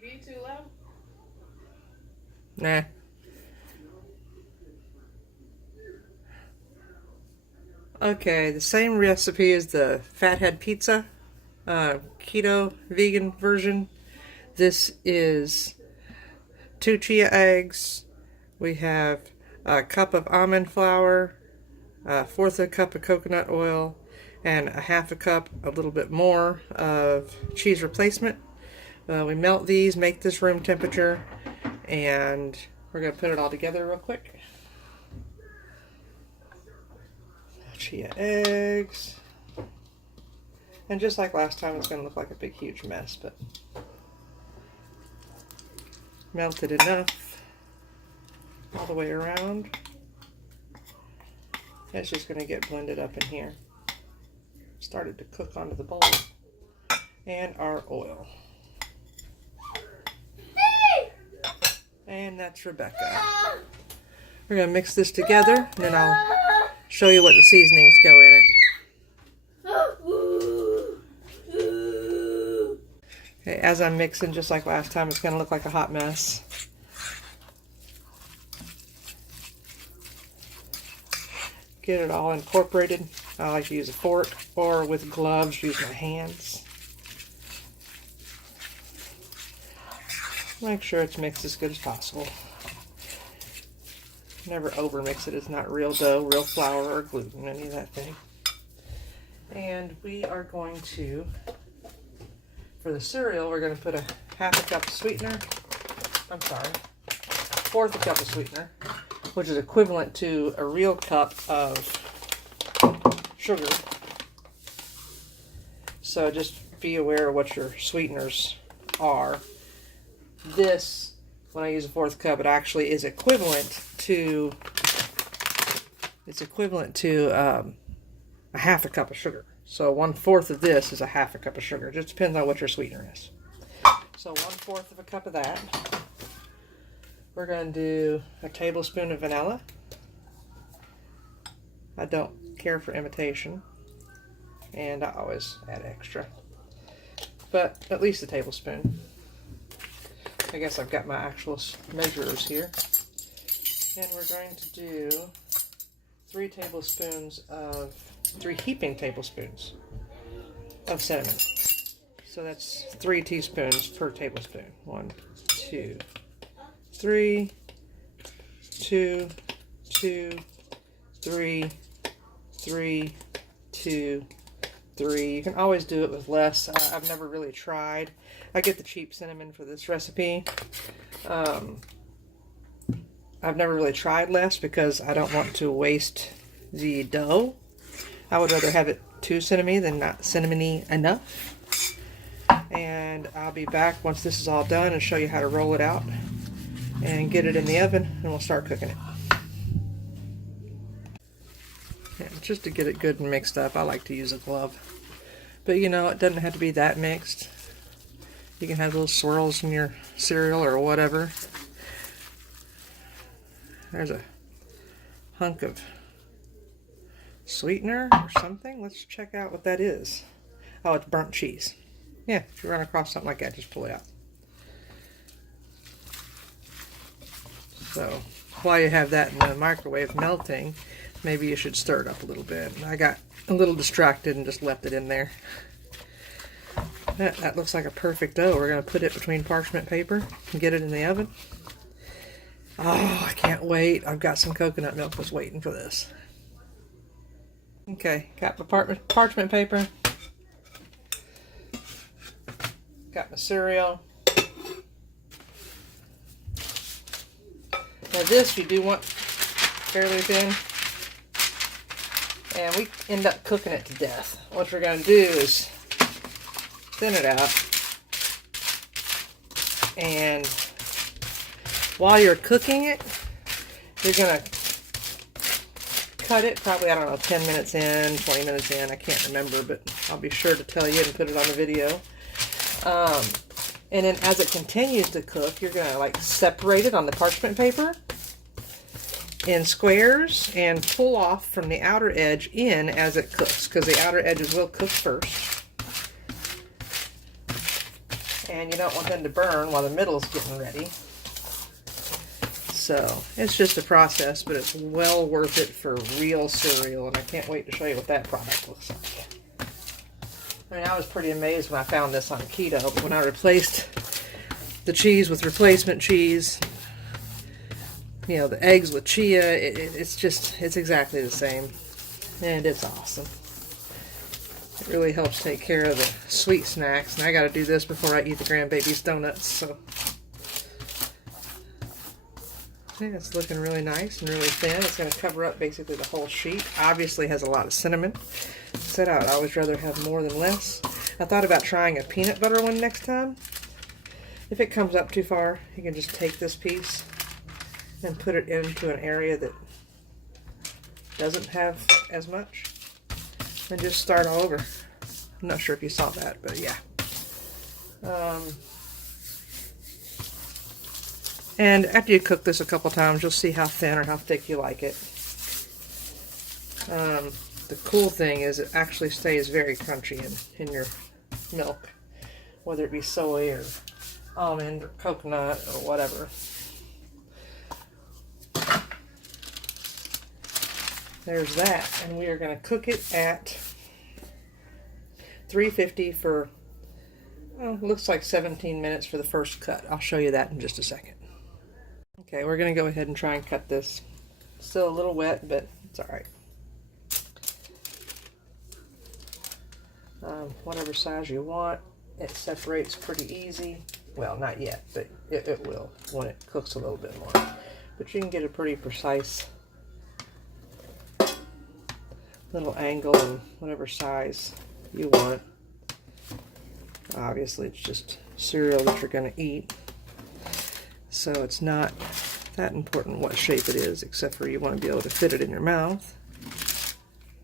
TV too loud? Nah. Okay, the same recipe as the Fathead Pizza, keto vegan version. This is 2 chia eggs. We have a cup of almond flour, a fourth of a cup of coconut oil, and a half a cup, a little bit more, of cheese replacement. We melt these, make this room temperature, and we're going to put it all together real quick. Chia eggs. And just like last time, it's going to look like a big, huge mess, but melted enough all the way around. It's just going to get blended up in here. Started to cook onto the bowl. And our oil. And that's Rebecca. We're going to mix this together, and then I'll show you what the seasonings go in it. Okay, as I'm mixing, just like last time, it's going to look like a hot mess. Get it all incorporated. I like to use a fork, or with gloves, use my hands. Make sure it's mixed as good as possible. Never over mix it. It's not real dough, real flour, or gluten, any of that thing. And we are going to, for the cereal, we're going to put a half a cup of sweetener. I'm sorry, fourth a cup of sweetener, which is equivalent to a real cup of sugar. So just be aware of what your sweeteners are. This, when I use a fourth cup, it actually is equivalent to, a half a cup of sugar. So 1/4 of this is a half a cup of sugar. It just depends on what your sweetener is. So 1/4 of a cup of that. We're going to do a tablespoon of vanilla. I don't care for imitation, and I always add extra, but at least a tablespoon. I guess I've got my actual measurers here. And we're going to do 3 heaping tablespoons of cinnamon. So that's 3 teaspoons per tablespoon. 1, 2, 3, 2, 2, 3, 3, 2, 3. You can always do it with less. I've never really tried. I get the cheap cinnamon for this recipe. I've never really tried less because I don't want to waste the dough. I would rather have it too cinnamony than not cinnamony enough. And I'll be back once this is all done and show you how to roll it out and get it in the oven, and we'll start cooking it. Yeah, just to get it good and mixed up, I like to use a glove. But you know, it doesn't have to be that mixed. You can have little swirls in your cereal or whatever. There's a hunk of sweetener or something. Let's check out what that is. Oh, it's burnt cheese. Yeah, if you run across something like that, just pull it out. So, while you have that in the microwave melting, maybe you should stir it up a little bit. I got a little distracted and just left it in there. That looks like a perfect dough. We're going to put it between parchment paper and get it in the oven. Oh, I can't wait. I've got some coconut milk that's waiting for this. Okay, got my parchment paper. Got my cereal. Now this you do want fairly thin. And we end up cooking it to death. What we're going to do is thin it out. And while you're cooking it, you're going to cut it probably, I don't know, 10 minutes in, 20 minutes in. I can't remember, but I'll be sure to tell you and put it on the video. And then as it continues to cook, you're going to like separate it on the parchment paper in squares and pull off from the outer edge in as it cooks, because the outer edges will cook first. and you don't want them to burn while the middle's getting ready. So it's just a process, but it's well worth it for real cereal, and I can't wait to show you what that product looks like. I mean, I was pretty amazed when I found this on keto, but when I replaced the cheese with replacement cheese, you know, the eggs with chia, it's exactly the same, and it's awesome. It really helps take care of the sweet snacks, and I got to do this before I eat the grandbaby's donuts, so I think it's looking really nice and really thin. It's going to cover up basically the whole sheet. Obviously has a lot of cinnamon. Said I'd always rather have more than less. I thought about trying a peanut butter one next time. If it comes up too far, you can just take this piece and put it into an area that doesn't have as much and just start all over. I'm not sure if you saw that, but yeah. And after you cook this a couple times, you'll see how thin or how thick you like it. The cool thing is it actually stays very crunchy in your milk, whether it be soy or almond or coconut or whatever. There's that, and we are going to cook it at 350 for, looks like 17 minutes for the first cut. I'll show you that in just a second. Okay, we're going to go ahead and try and cut this. Still a little wet, but it's alright. Whatever size you want. It separates pretty easy. Well, not yet, but it will when it cooks a little bit more. But you can get a pretty precise little angle and whatever size you want. Obviously, it's just cereal that you're going to eat. So it's not that important what shape it is, except for you want to be able to fit it in your mouth.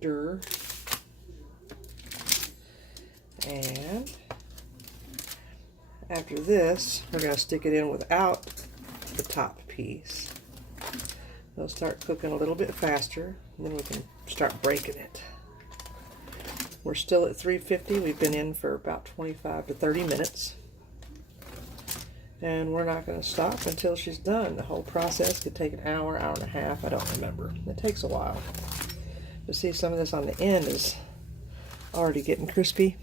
Durr. And after this, we're going to stick it in without the top piece. It'll start cooking a little bit faster, and then we can start breaking it. We're still at 350. We've been in for about 25 to 30 minutes. And we're not going to stop until she's done. The whole process could take an hour, hour and a half. I don't remember. It takes a while. But see, some of this on the end is already getting crispy.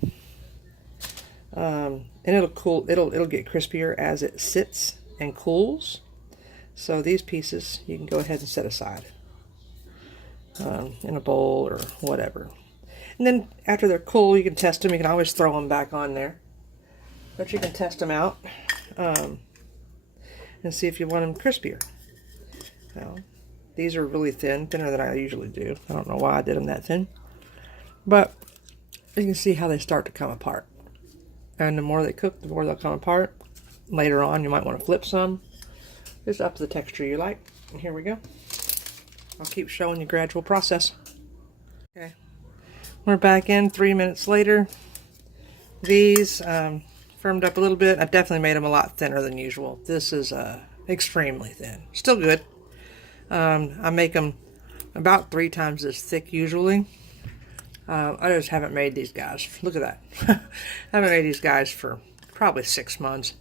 And it'll cool. It'll get crispier as it sits and cools. So these pieces you can go ahead and set aside in a bowl or whatever. And then after they're cool, you can test them. You can always throw them back on there, but you can test them out and see if you want them crispier. Well, these are really thin, thinner than I usually do. I don't know why I did them that thin, but you can see how they start to come apart. And the more they cook, the more they'll come apart. Later on, you might want to flip some. It's up to the texture you like. And here we go. I'll keep showing you gradual process. Okay, we're back in 3 minutes later. These firmed up a little bit. I definitely made them a lot thinner than usual. This is extremely thin. Still good. I make them about 3 times as thick usually. I just haven't made these guys. Look at that. I haven't made these guys for probably 6 months.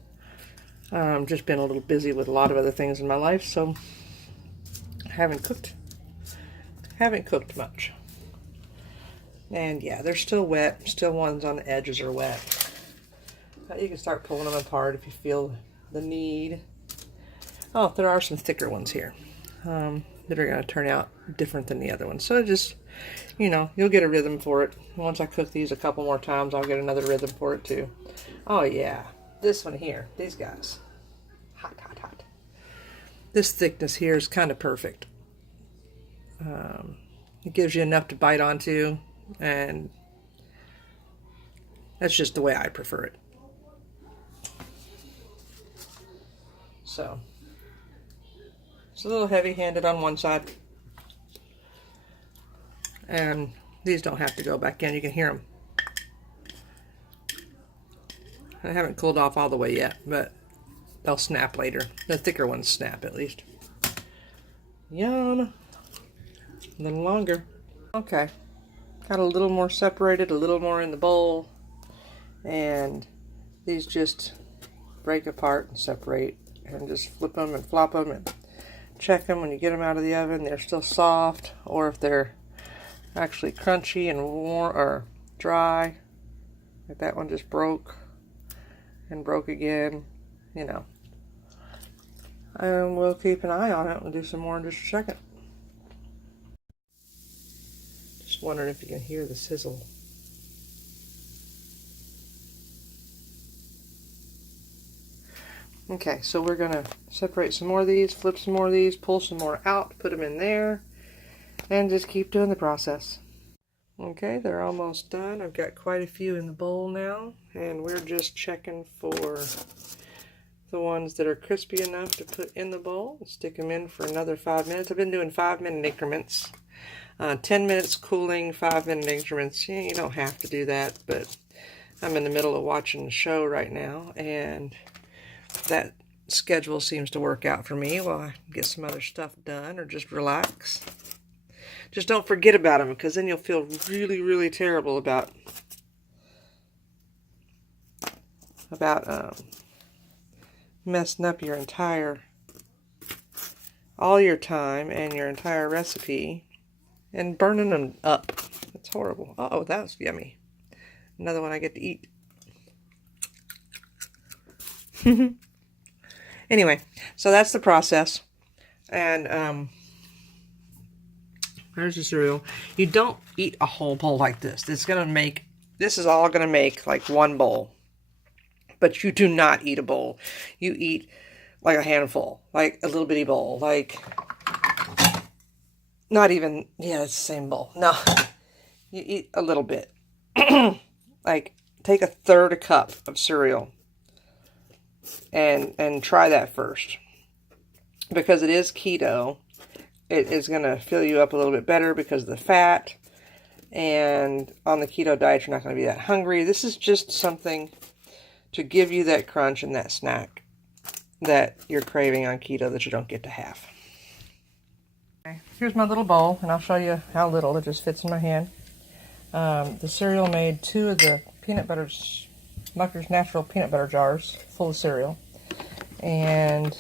Just been a little busy with a lot of other things in my life, so haven't cooked much. And yeah, they're still wet. Still ones on the edges are wet. You can start pulling them apart if you feel the need. Oh, there are some thicker ones here that are going to turn out different than the other ones. So just, you know, you'll get a rhythm for it. Once I cook these a couple more times, I'll get another rhythm for it too. Oh yeah, this one here, these guys. Hot, hot, hot. This thickness here is kind of perfect. It gives you enough to bite onto, and that's just the way I prefer it. So, it's a little heavy-handed on one side. And these don't have to go back in. You can hear them. I haven't cooled off all the way yet, but they'll snap later. The thicker ones snap at least. Yum. A little longer. Okay. Got a little more separated, a little more in the bowl. And these just break apart and separate, and just flip them and flop them and check them when you get them out of the oven. They're still soft, or if they're actually crunchy and warm or dry. Like that one just broke and broke again, you know. And we'll keep an eye on it and do some more in just a second. Just wondering if you can hear the sizzle. Okay, so we're going to separate some more of these, flip some more of these, pull some more out, put them in there, and just keep doing the process. Okay, they're almost done. I've got quite a few in the bowl now, and we're just checking for the ones that are crispy enough to put in the bowl. Stick them in for another 5 minutes. I've been doing 5-minute increments. 10 minutes cooling, 5-minute increments. You don't have to do that, but I'm in the middle of watching the show right now, and that schedule seems to work out for me while I get some other stuff done or just relax. Just don't forget about them, because then you'll feel really, really terrible about messing up your all your time and your entire recipe and burning them up. That's horrible. Oh, that was yummy. Another one I get to eat. Anyway, so that's the process. And there's the cereal. You don't eat a whole bowl like this. This is all gonna make like one bowl. But you do not eat a bowl. You eat like a handful, like a little bitty bowl, like not even, yeah, it's the same bowl. No, you eat a little bit. Like take a third a cup of cereal and try that first. Because it is keto, it is going to fill you up a little bit better because of the fat. And on the keto diet, you're not going to be that hungry. This is just something to give you that crunch and that snack that you're craving on keto that you don't get to have. Okay, here's my little bowl, and I'll show you how little. It just fits in my hand. The cereal made 2 of the Smucker's Natural peanut butter jars full of cereal. And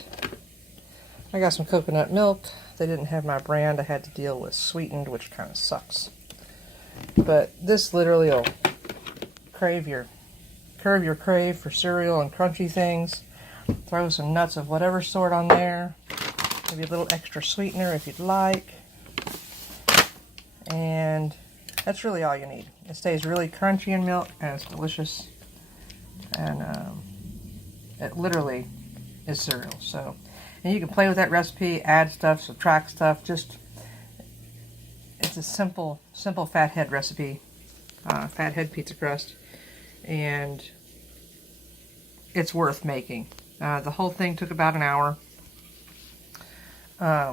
I got some coconut milk. They didn't have my brand. I had to deal with sweetened, which kind of sucks. But this literally will curb your crave for cereal and crunchy things. Throw some nuts of whatever sort on there. Maybe a little extra sweetener if you'd like. And that's really all you need. It stays really crunchy in milk, and it's delicious. And it literally is cereal. So, and you can play with that recipe, add stuff, subtract stuff. It's a simple fathead recipe, fathead pizza crust, and it's worth making. The whole thing took about an hour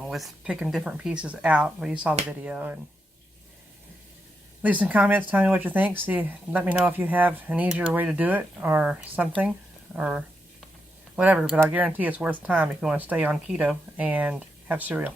with picking different pieces out. Well, you saw the video, and leave some comments, tell me what you think. Let me know if you have an easier way to do it or something or whatever, but I'll guarantee it's worth time if you want to stay on keto and have cereal.